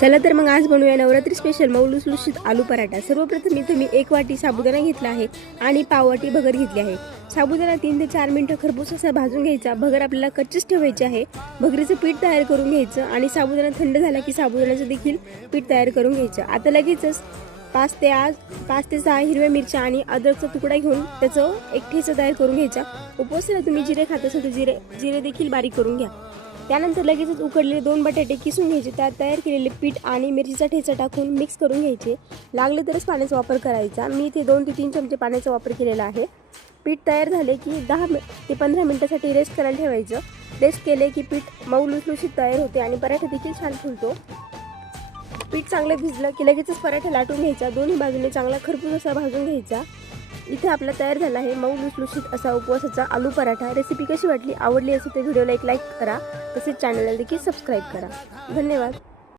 चला तर मग आज बनवूया नवरात्री स्पेशल मऊ लुसलुशीत आलू पराठा। सर्वप्रथम इथे मी 1 वाटी साबुदाणा घेतला आहे आणि पाव वाटी भगर घेतली आहे। साबुदाणा 3 ते 4 मिनिटं खरपूस असा भाजून घ्यायचा। भगर आपल्याला कच्चीच ठेवायची आहे। भगरीचं पीठ तयार करून घ्यायचं आणि साबुदाणा थंड झाला की साबुदाण्याचं देखील पीठ तयार करून घ्यायचं। आता लगेचच 5 ते 6 हिरव्या मिरच्या आणि अद्रकचा तुकडा घेऊन त्याचं एक ठेचा तयार करून घ्यायचा। उपवासाला तुम्ही जिरे खात असाल तर जिरे देखील बारीक करून घ्या। त्यानंतर लगेचच उकडलेले 2 बटाटे किसून घ्यायचे। त्यात तयार केलेले पीठ आणि मिरचीचा ठेचा टाकून मिक्स करून घ्यायचे। लागले तरच पाण्याचा वापर करायचा। मी इथे 2 ते 3 चमचे पाण्याचा वापर केलेला आहे। पीठ तयार झाले की 10 ते 15 मिनिटांसाठी रेस्ट करायला ठेवायचं। रेस्ट केले की पीठ मऊ लुसलुशीत तयार होते आणि पराठा देखील छान फुलतो। पीठ चांगलं भिजलं की लगेचच पराठा लाटून घ्यायचा। दोन्ही बाजूने चांगला खरपूस असा भाजून घ्यायचा। इथे आपला तयार झाला आहे मऊ लुसलुशीत असा उपवासाचा आलू पराठा। रेसिपी कशी वाटली, आवडली असेल तर व्हिडिओला एक लाईक करा, तसेच चॅनलला देखील सबस्क्राईब करा। धन्यवाद।